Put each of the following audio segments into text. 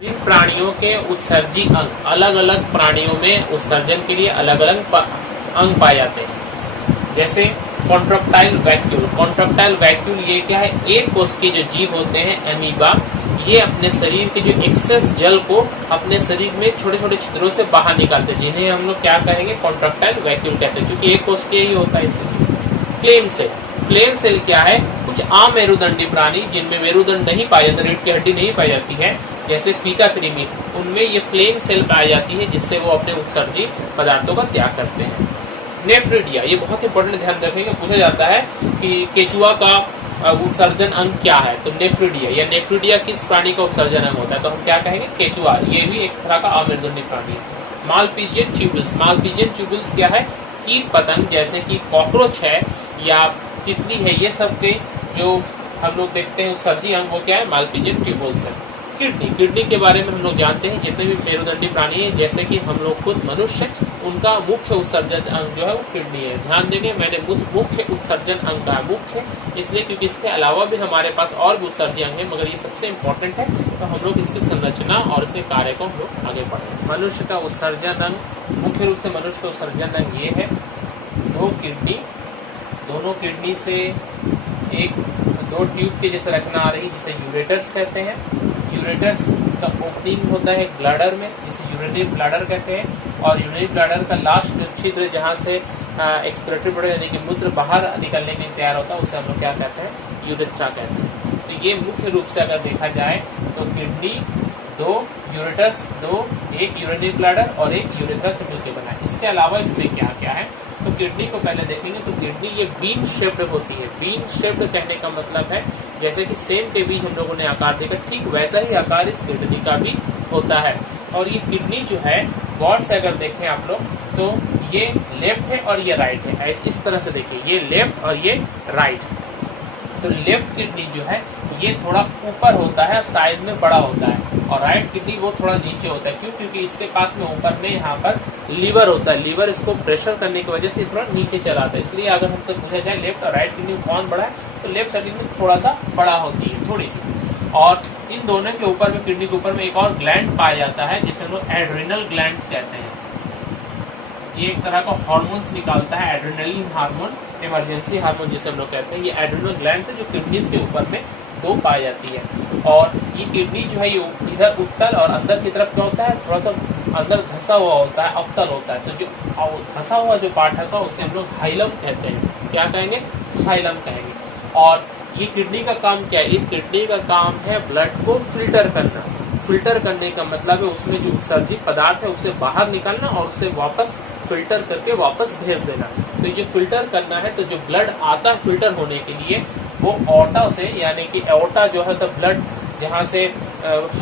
इन प्राणियों के उत्सर्जी अंग अलग अलग प्राणियों में उत्सर्जन के लिए अलग अलग अंग पाए जाते हैं। जैसे कॉन्ट्रैक्टाइल वैक्यूल। कॉन्ट्रैक्टाइल वैक्यूल ये क्या है? एक कोष के जो जीव होते हैं एमीबा, ये अपने शरीर के जो एक्सेस जल को अपने शरीर में छोटे छोटे छिद्रों से बाहर निकालते हैं, जिन्हें हम लोग क्या कहेंगे? कॉन्ट्रैक्टाइल वैक्यूल कहते हैं, क्योंकि एक कोष के ही होता है इसलिए। Flame cell. फ्लेम सेल क्या है? कुछ आम मेरुदंडी प्राणी जिनमें मेरुदंड नहीं पाया जाता, रीढ़ की हड्डी नहीं पाई जाती है, जैसे फीका कृमि, उनमें ये फ्लेम सेल पाई जाती है, जिससे वो अपने उत्सर्जी पदार्थों का त्याग करते हैं। नेफ्रिडिया, ये बहुत इंपॉर्टेंट, ध्यान रखेंगे, पूछा जाता है कि केचुआ का उत्सर्जन अंग क्या है, तो नेफ्रिडिया या नेफ्रिडिया किस प्राणी का उत्सर्जन अंग होता है, तो हम क्या कहेंगे? केचुआ। ये भी एक तरह का अमेरुदंडी प्राणी है। Malpighian tubules. मालपीजियन ट्यूबल्स क्या है? कीट पतंग जैसे कि कॉकरोच है या तितली है, ये सब के जो हम लोग देखते हैं उत्सर्जी अंग, वो क्या है? मालपीजियन ट्यूबल्स है। किडनी। किडनी के बारे में हम लोग जानते हैं, जितने भी मेरुदंडी प्राणी है जैसे कि हम लोग खुद मनुष्य, उनका मुख्य उत्सर्जन अंग जो है वो किडनी है। ध्यान देंगे, मैंने मुख्य उत्सर्जन अंग का मुख्य इसलिए क्योंकि इसके अलावा भी हमारे पास और भी उत्सर्जी अंग है, मगर ये सबसे इंपॉर्टेंट है, तो हम लोग इसकी संरचना और इसके कार्य को हम लोग आगे पढ़ें। मनुष्य का उत्सर्जन अंग, मुख्य रूप से मनुष्य का उत्सर्जन अंग ये है, दो किडनी, दोनों किडनी से एक दो ट्यूब की जैसे रचना आ रही है, जिसे यूरेटर्स कहते हैं। यूरेटर्स का ओपनिंग होता है ब्लैडर में, जिसे यूरिनरी ब्लैडर कहते हैं, और यूरिनरी ब्लैडर का लास्ट जो छिद्र जहाँ से एक्सक्रेटरी ब्लैडर यानी कि मूत्र बाहर निकलने के लिए तैयार होता है, उसे हम लोग क्या कहते हैं? यूरेथ्रा कहते हैं। तो ये मुख्य रूप से अगर देखा जाए तो किडनी, दो यूरेटर्स, दो, एक यूरिनरी ब्लैडर और एक यूरेथ्रा से मिलकर बना है। इसके अलावा इसमें क्या क्या है, तो किडनी को पहले देखेंगे तो किडनी ये बीन शेप्ड होती है। बीन शेप्ड कहने का मतलब है जैसे कि सेम के बीच हम लोगों ने आकार देखा, ठीक वैसा ही आकार इस किडनी का भी होता है। और ये किडनी जो है गौर से अगर देखें आप लोग तो ये लेफ्ट है और ये राइट है। इस तरह से देखिए, ये लेफ्ट और ये राइट। तो लेफ्ट किडनी जो है ये थोड़ा ऊपर होता है, साइज में बड़ा होता है, और राइट किडनी वो थोड़ा नीचे होता है। क्यों? क्योंकि इसके पास में ऊपर में यहाँ पर लीवर होता है, लीवर इसको प्रेशर करने की वजह से थोड़ा नीचे चला आता है। इसलिए अगर हमसे पूछा जाए लेफ्ट और राइट किडनी कौन बड़ा है, तो लेफ्ट साइड किडनी थोड़ा सा बड़ा होती है, थोड़ी सी। और इन दोनों के ऊपर में, किडनी के ऊपर में एक और ग्लैंड पाया जाता है, जिसे हम लोग एड्रिनल ग्लैंड्स कहते हैं। ये एक तरह का हार्मोन्स निकालता है, एड्रेनलिन हार्मोन, इमरजेंसी हार्मोन जिसे हम लोग कहते हैं। ये एड्रिनल ग्लैंड है जो किडनीज के ऊपर में दो पाई जाती है। और ये किडनी जो है ये इधर उत्तल और अंदर की तरफ क्या होता है? थोड़ा सा अंदर धसा हुआ होता है, अवतल होता है। तो जो धसा हुआ जो पार्ट है उसे हम लोग हाइलम कहते हैं। क्या कहेंगे? हाइलम कहेंगे। और ये किडनी का काम क्या है? ये किडनी का काम है ब्लड को फिल्टर करना। फिल्टर करने का मतलब है उसमें जो उत्सर्जित पदार्थ है उसे बाहर निकालना और उसे वापस फिल्टर करके वापस भेज देना। तो ये फिल्टर करना है, तो जो ब्लड आता है फिल्टर होने के लिए वो एओर्टा से, यानी कि एओर्टा जो है तो ब्लड जहाँ से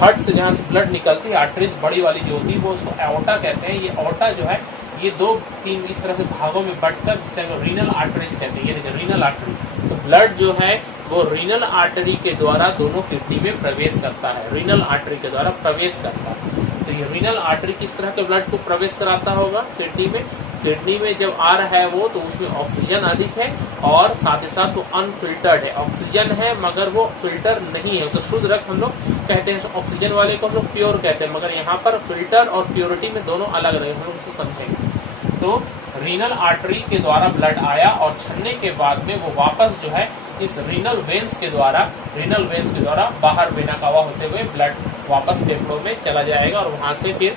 हार्ट से जहाँ से ब्लड निकलती है, आर्टरीज बड़ी वाली जो होती है वो उसको एओर्टा कहते हैं। ये एओर्टा जो है ये दो तीन इस तरह से भागों में बंटकर, जिसे हम रीनल आर्टरीज कहते हैं। ये देखिए रीनल आर्टरी, तो ब्लड जो है वो रीनल आर्टरी के द्वारा दोनों किडनी में प्रवेश करता है, रीनल आर्टरी के द्वारा प्रवेश करता है। तो ये रीनल आर्टरी किस तरह के ब्लड को प्रवेश कराता होगा किडनी में? किडनी में जब आ रहा है वो, तो उसमें ऑक्सीजन अधिक है और साथ ही साथ वो अनफिल्टर्ड है। ऑक्सीजन है मगर वो फिल्टर नहीं है, उसे शुद्ध रक्त हम लोग कहते हैं। ऑक्सीजन वाले को हम लोग प्योर कहते हैं, मगर यहाँ पर फिल्टर और प्योरिटी में दोनों अलग अलग, हम लोग इसे समझेंगे। तो रीनल आर्टरी के द्वारा ब्लड आया और छन्ने के बाद में वो वापस जो है इस रीनल वेन्स के द्वारा बाहर वेना कावा होते हुए ब्लड वापस फेफड़ों में चला जाएगा और वहां से फिर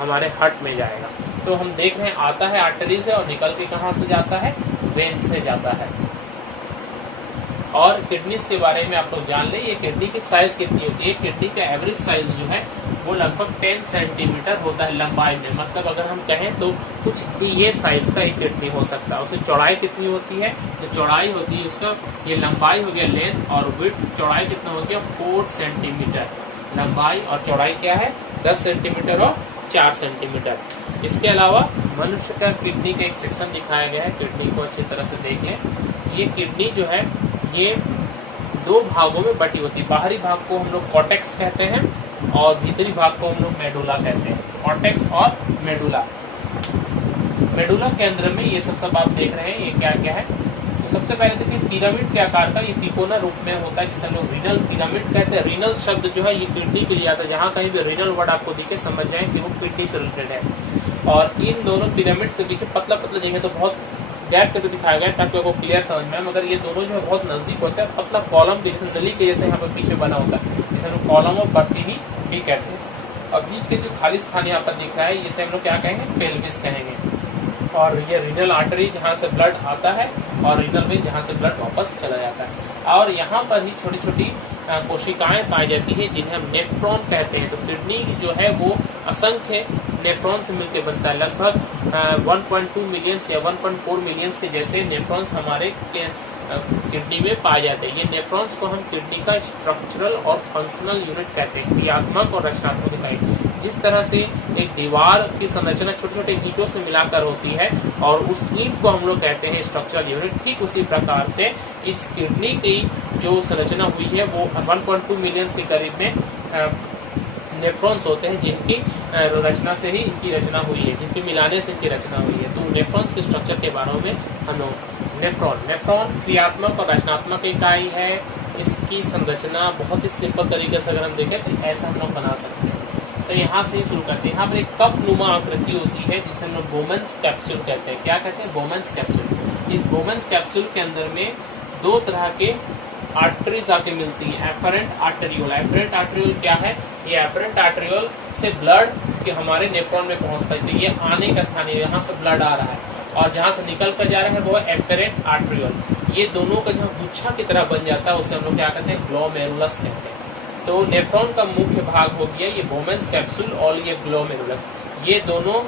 हमारे हार्ट में जाएगा। तो हम देख रहे हैं आता है आर्टरी से और निकल के कहाँ से जाता है? वेन से जाता है। और किडनीज के बारे में आप लोग जान ले, ये किडनी की साइज कितनी होती है? किडनी का एवरेज साइज जो है वो लगभग 10 सेंटीमीटर होता है लंबाई में। मतलब अगर हम कहें तो कुछ भी ये साइज का एक किडनी हो सकता है। उसकी चौड़ाई कितनी होती है? जो चौड़ाई होती है उसका, ये लंबाई हो गया लेंथ, और विड्थ चौड़ाई कितना होती है? 4 सेंटीमीटर। लंबाई और चौड़ाई क्या है? 10 सेंटीमीटर और 4 सेंटीमीटर। इसके अलावा मनुष्य का किडनी का एक सेक्शन दिखाया गया है, किडनी को अच्छी तरह से देख लें। ये किडनी जो है ये दो भागों में बटी होती है। बाहरी भाग को हम लोग कॉर्टेक्स कहते हैं और भीतरी भाग को हम लोग मेडुला कहते हैं। कॉर्टेक्स और मेडुला। मेडुला केंद्र में ये सब आप देख रहे हैं, ये क्या क्या है? तो सबसे पहले देखिए पिरामिड के आकार का ये तिकोना रूप में होता है जिसे हम लोग रीनल पिरामिड कहते हैं। रीनल शब्द जो है ये किडनी के लिए आता है, जहाँ कहीं भी रीनल वर्ड आपको दिखे समझ जाए कि वो किडनी से रिलेटेड है। और इन दोनों पिरामिड से देखिए पतला पतला जगह तो बहुत गैप करके दिखाया गया ताकि आपको क्लियर समझ में आए, मगर ये दोनों जो है बहुत नजदीक होते हैं। पतला कॉलम जैसे नली के जैसे यहाँ पर पीछे बना होता है, जिसे हम कॉलम ऑफ बर्तीनी भी कहते हैं। और बीच के जो खाली स्थान यहाँ पर दिख रहा है इसे हम लोग क्या कहेंगे, पेल्विस कहेंगे। और ये रीनल आर्टरी जहाँ से ब्लड आता है और रीनल वेन जहाँ से ब्लड वापस चला जाता है। और यहाँ पर ही छोटी छोटी कोशिकाएं पाई जाती है जिन्हें हम नेफ्रॉन कहते हैं। तो किडनी जो है वो असंख्य नेफ्रॉन से मिलकर बनता है। लगभग 1.2 मिलियंस या 1.4 मिलियंस के जैसे नेफ्रॉन्स हमारे किडनी में पाए जाते हैं। ये नेफ्रॉन्स को हम किडनी का स्ट्रक्चरल और फंक्शनल यूनिट कहते हैं, क्रियात्मक और रचनात्मक इकाई। जिस तरह से एक दीवार की संरचना छोटे छोटे ईंटों से मिलाकर होती है और उस ईंट को हम लोग कहते हैं स्ट्रक्चरल यूनिट, ठीक उसी प्रकार से इस किडनी की जो संरचना हुई है वो 1.2 मिलियंस के करीब में नेफ्रॉन्स होते हैं, जिनकी रचना से ही इनकी रचना हुई है, जिनके मिलाने से इनकी रचना हुई है। तो नेफ्रॉन्स के स्ट्रक्चर के बारे में हम लोग नेफ्रॉन क्रियात्मक और रचनात्मक इकाई है। इसकी संरचना बहुत ही सिंपल तरीके से अगर हम देखें तो ऐसा हम लोग बना सकते हैं। तो यहाँ से ही शुरू करते हैं। यहाँ पर एक कप नुमा आकृति होती है जिसे हम लोग बोमेंस कैप्सूल कहते हैं। क्या कहते हैं, बोमेंस कैप्सूल। इस बोमेंस कैप्सूल के अंदर में दो तरह के आर्टरीज आके मिलती है, एफरेंट आर्टेरियोल। एफरेंट आर्टेरियोल क्या है, ये एफरेंट आर्टेरियोल से ब्लड के हमारे नेफ्रॉन में पहुंचता है। तो ये आने का स्थान है, यहाँ से ब्लड आ रहा है और जहाँ से निकल कर जा रहा है वो एफरेंट आर्टेरियोल। ये दोनों का जहाँ गुच्छा की तरह बन जाता है उसे हम लोग क्या कहते हैं, ग्लोमेरुलस कहते हैं। तो नेफ्रॉन का मुख्य भाग हो गया ये बोमेंस कैप्सूल और ये ग्लोमेरुलस। ये दोनों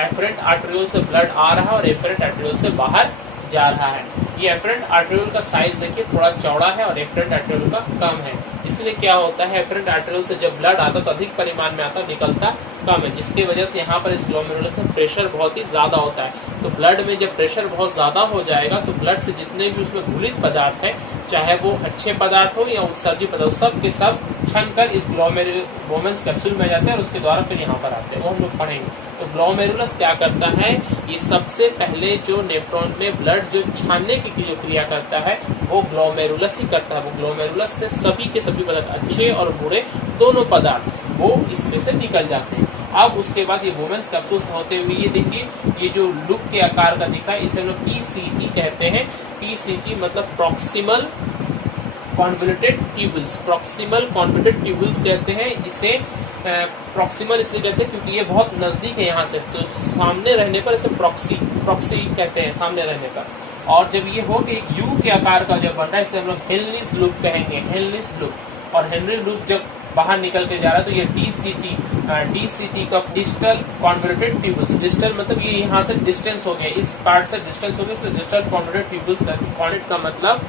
एफरेंट आर्टेरियोल से ब्लड आ रहा है और एफरेंट आर्टेरियोल से बाहर जा रहा है। ये एफरेंट आर्टेरियोल का साइज देखिए थोड़ा चौड़ा है और एफरेंट आर्टेरियोल का कम है। इसलिए क्या होता है, एफरेंट आर्टेरियोल से जब ब्लड आता है तो अधिक परिमाण में आता है, निकलता कम है, जिसकी वजह से यहाँ पर इस ग्लोमेरुलस में प्रेशर बहुत ही ज्यादा होता है। तो ब्लड में जब प्रेशर बहुत ज्यादा हो जाएगा तो ब्लड से जितने भी उसमें घुलित पदार्थ है, चाहे वो अच्छे पदार्थ हो या उत्सर्जित पदार्थ, सब के सब छन कर इस बोमेंस कैप्सूल में जाते हैं और उसके द्वारा फिर यहाँ पर आते हैं, वो हम लोग पढ़ेंगे। तो ग्लोमेरुलस क्या करता है, ये सबसे पहले जो नेफ्रॉन में ब्लड जो छानने की क्रिया करता है वो ग्लोमेरुलस ही करता है। वो ग्लोमेरुलस से सभी के सभी पदार्थ, अच्छे और बुरे दोनों पदार्थ, वो इसमें से निकल जाते हैं। अब उसके बाद ये बोमेंस कैप्सूल होते हुए ये देखिए ये जो लूप के आकार का दिखा है इसे हम लोग पीसीटी कहते हैं। पीसीटी मतलब proximal convoluted tubules. Proximal convoluted tubules कहते हैं इसे। प्रॉक्सिमल इसलिए कहते हैं क्योंकि ये बहुत नजदीक है यहाँ से, तो सामने रहने पर इसे प्रॉक्सी कहते हैं, सामने रहने पर। और जब ये हो कि एक यू के आकार का जब बनता है इसे हम लोग हेनरीज लूप कहेंगे, हेनरीज लूप। और हेनरी लूप जब बाहर निकल के जा रहा है तो ये डीसीटी का डिस्टल कॉन्वोल्यूटेड ट्यूबुल्स। डिस्टल मतलब ये यहाँ से डिस्टेंस हो गया, इस पार्ट से डिस्टेंस हो गया, इसलिए डिस्टल कॉन्वोल्यूटेड ट्यूबुल्स कॉन्वोल्यूटेड का मतलब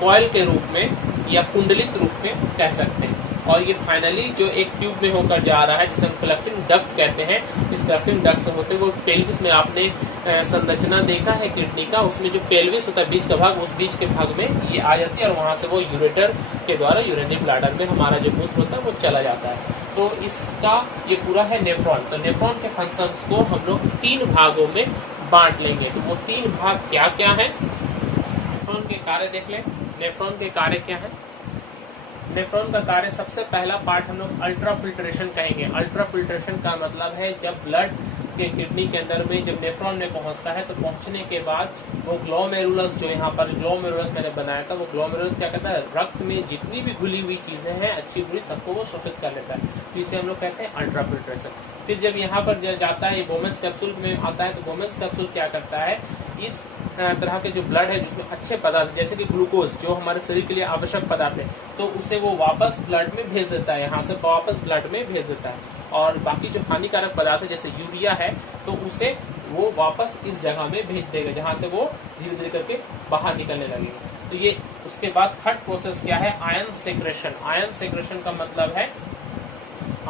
कॉइल के रूप में या कुंडलित रूप में कह सकते हैं। और ये फाइनली जो एक ट्यूब में होकर जा रहा है जिसे हम कलेक्टिंग डक्ट कहते हैं। इस कलेक्टिंग डक्ट से होते हुए पेल्विस में आपने संरचना देखा है किडनी का, उसमें जो पेल्विस होता है बीच का भाग, उस बीच के भाग में ये आ जाती है और वहां से वो यूरेटर के द्वारा यूरिनरी ब्लैडर में हमारा जो मूत्र होता है वो चला जाता है। तो इसका ये पूरा है नेफ्रॉन। तो नेफ्रॉन के फंक्शंस को हम लोग 3 भागों में बांट लेंगे। तो वो 3 भाग क्या क्या है, नेफ्रॉन के कार्य देख लें। नेफ्रॉन के कार्य क्या है, नेफ्रॉन का कार्य सबसे पहला पार्ट हम लोग अल्ट्रा फिल्ट्रेशन कहेंगे। अल्ट्रा फिल्ट्रेशन का मतलब है जब ब्लड के किडनी के अंदर में जब नेफ्रॉन में पहुंचता है तो पहुंचने के बाद वो ग्लोमेरुलस, जो यहाँ पर ग्लोमेरुलस मैंने बनाया था, वो ग्लोमेरुलस क्या करता है, रक्त में जितनी भी घुली हुई चीजें हैं अच्छी बुरी सबको वो शोषित कर लेता है। तो इसे हम लोग कहते हैं अल्ट्रा फिल्ट्रेशन। फिर जब यहाँ पर जाता है, बोमेंस कैप्सूल में आता है, तो बोमेंस कैप्सूल क्या करता है, इस तरह के जो ब्लड है जिसमें अच्छे पदार्थ जैसे कि ग्लूकोज जो हमारे शरीर के लिए आवश्यक पदार्थ है, तो उसे वो वापस ब्लड में भेज देता है, यहाँ से वापस ब्लड में भेज देता है। और बाकी जो हानिकारक पदार्थ है जैसे यूरिया है तो उसे वो वापस इस जगह में भेज देगा जहाँ से वो धीरे धीरे करके बाहर निकलने लगेगा। तो ये उसके बाद थर्ड प्रोसेस क्या है, आयन सेक्रेशन। आयन सेक्रेशन का मतलब है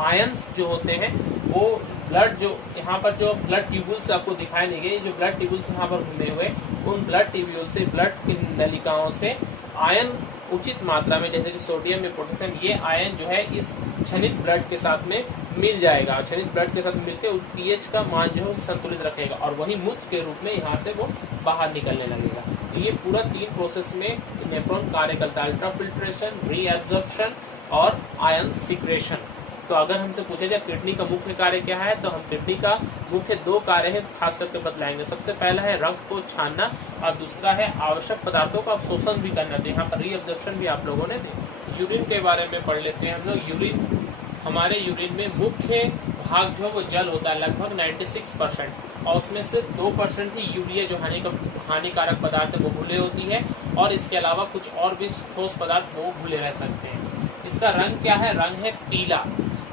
आयंस जो होते हैं वो ब्लड, जो यहाँ पर जो ब्लड ट्यूब्यूल्स आपको दिखाई नहीं गए, जो ब्लड ट्यूब्यूल्स यहाँ पर घूमे हुए, उन ब्लड ट्यूब्यूल से, ब्लड की नलिकाओं से आयन उचित मात्रा में जैसे कि सोडियम या पोटेशियम, ये आयन जो है इस क्षनित ब्लड के साथ में मिल जाएगा। क्षनित ब्लड के साथ मिलकर पीएच का मान जो है संतुलित रखेगा और वही मूत्र के रूप में यहाँ से वो बाहर निकलने लगेगा। तो ये पूरा 3 प्रोसेस में नेफ्रॉन कार्य करता है, अल्ट्राफिल्ट्रेशन, रीएब्जॉर्प्शन और आयन सिक्रेशन। तो अगर हमसे पूछे जाए किडनी का मुख्य कार्य क्या है, तो हम किडनी का मुख्य 2 कार्य है खास करके बतलाएंगे। सबसे पहला है रक्त को छानना और दूसरा है आवश्यक पदार्थों का शोषण भी करना। तो यहाँ पर रीएब्जॉर्प्शन भी आप लोगों ने देखा। यूरिन के बारे में पढ़ लेते हैं हम लोग। यूरिन, हमारे यूरिन में मुख्य भाग जो वो जल होता है लगभग 96%, और उसमें सिर्फ 2% ही यूरिया जो हानिकारक पदार्थ है वो घुले होती है, और इसके अलावा कुछ और भी ठोस पदार्थ वो घुले रह सकते हैं। इसका रंग क्या है? रंग है पीला।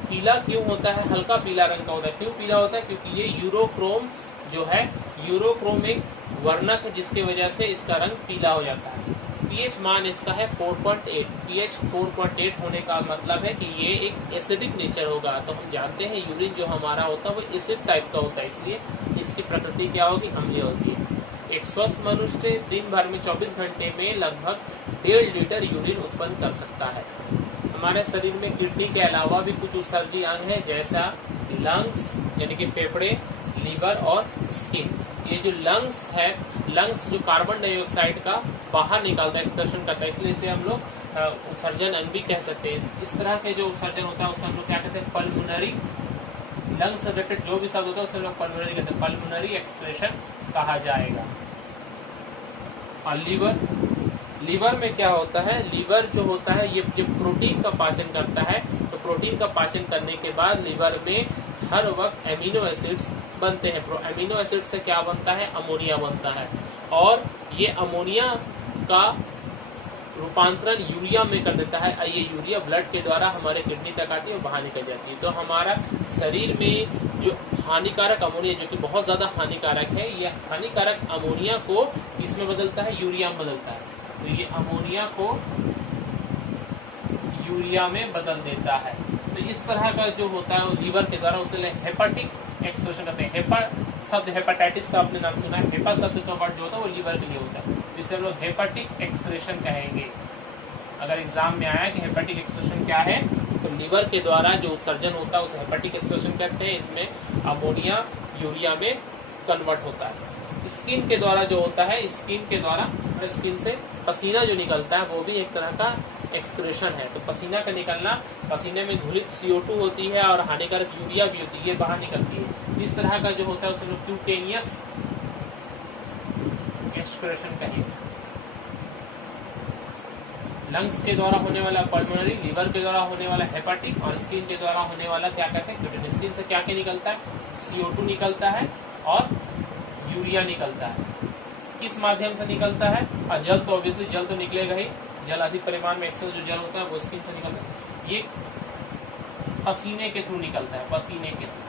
पीला क्यों होता है? हल्का पीला रंग का होता है। क्यों पीला होता है? क्योंकि ये यूरोक्रोम जो है, यूरोक्रोम एक वर्णक है जिसकी वजह से इसका रंग पीला हो जाता है। पीएच मान इसका है 4.8। पीएच 4.8 होने का मतलब है कि ये एक एसिडिक नेचर होगा। तो हम जानते हैं यूरिन जो हमारा होता है वो एसिड टाइप का होता है, इसलिए इसकी प्रकृति क्या होगी? अम्लीय होती है। एक स्वस्थ मनुष्य दिन भर में 24 घंटे में लगभग 1.5 लीटर यूरिन उत्पन्न कर सकता है। हमारे शरीर में किडनी के अलावा भी कुछ उत्सर्जी अंग है, जैसा लंग्स यानी कि फेफड़े, लीवर और स्किन। ये जो लंग्स है, लंग्स जो कार्बन डाइऑक्साइड का बाहर निकालता है, एक्सकर्शन करता है, इसलिए इसे हम लोग उत्सर्जन अंग भी कह सकते हैं। इस तरह के जो उत्सर्जन होता है उसे हम लोग क्या कहते हैं? पल्मोनरी। लंग्स से रिलेटेड जो भी शब्द होता है उसे हम लोग पल्मोनरी कहते हैं। पल्मोनरी एक्सक्रेशन कहा जाएगा। और लीवर में क्या होता है? लीवर जो होता है ये जब प्रोटीन का पाचन करता है, तो प्रोटीन का पाचन करने के बाद लीवर में हर वक्त एमिनो एसिड्स बनते हैं। एमिनो एसिड से क्या बनता है? अमोनिया बनता है, और ये अमोनिया का रूपांतरण यूरिया में कर देता है। ये यूरिया ब्लड के द्वारा हमारे किडनी तक आती है और बाहर निकल जाती है। तो हमारा शरीर में जो हानिकारक अमोनिया, जो कि बहुत ज्यादा हानिकारक है, ये हानिकारक अमोनिया को इसमें बदलता है, यूरिया में बदलता है। तो ये अमोनिया को यूरिया में बदल देता है। तो इस तरह का जो होता है वो लीवर के द्वारा उसे हेपाटिक एक्सक्रेशन करते हैं। शब्द हेपाटाइटिस का आपने नाम सुना है। हेपा शब्द का वर्ड जो होता है वो लीवर के लिए होता है, जिसे हम लोग हेपाटिक एक्सक्रेशन कहेंगे। अगर एग्जाम में आया कि हेपाटिक एक्सक्रेशन क्या है, तो लीवर के द्वारा जो उत्सर्जन होता है उसे हेपाटिक एक्सक्रेशन कहते हैं। इसमें अमोनिया यूरिया में कन्वर्ट होता है। स्किन के द्वारा जो होता है, स्किन के द्वारा स्किन से पसीना जो निकलता है वो भी एक तरह का एक्सक्रेशन है। तो पसीना का निकलना, पसीने में घुलित CO2 होती है और हानिकारक यूरिया भी होती है, ये बाहर निकलती है। इस तरह का जो होता है उसे लोग क्यूटेनियस एक्सक्रेशन कहेंगे। लंग्स के द्वारा होने वाला पल्मोनरी, लीवर के द्वारा होने वाला हेपाटिक, और स्किन के द्वारा होने वाला क्या कहते हैं? क्यूटेनियस। स्किन से क्या क्या निकलता है? CO2 निकलता है और यूरिया निकलता है। किस माध्यम से निकलता है? और जल तो ऑब्वियसली जल तो निकलेगा ही। जल अधिक परिमाण में एक्सेस जो जल होता है वो स्किन से निकलता है। ये पसीने के थ्रू निकलता है, पसीने के थ्रू।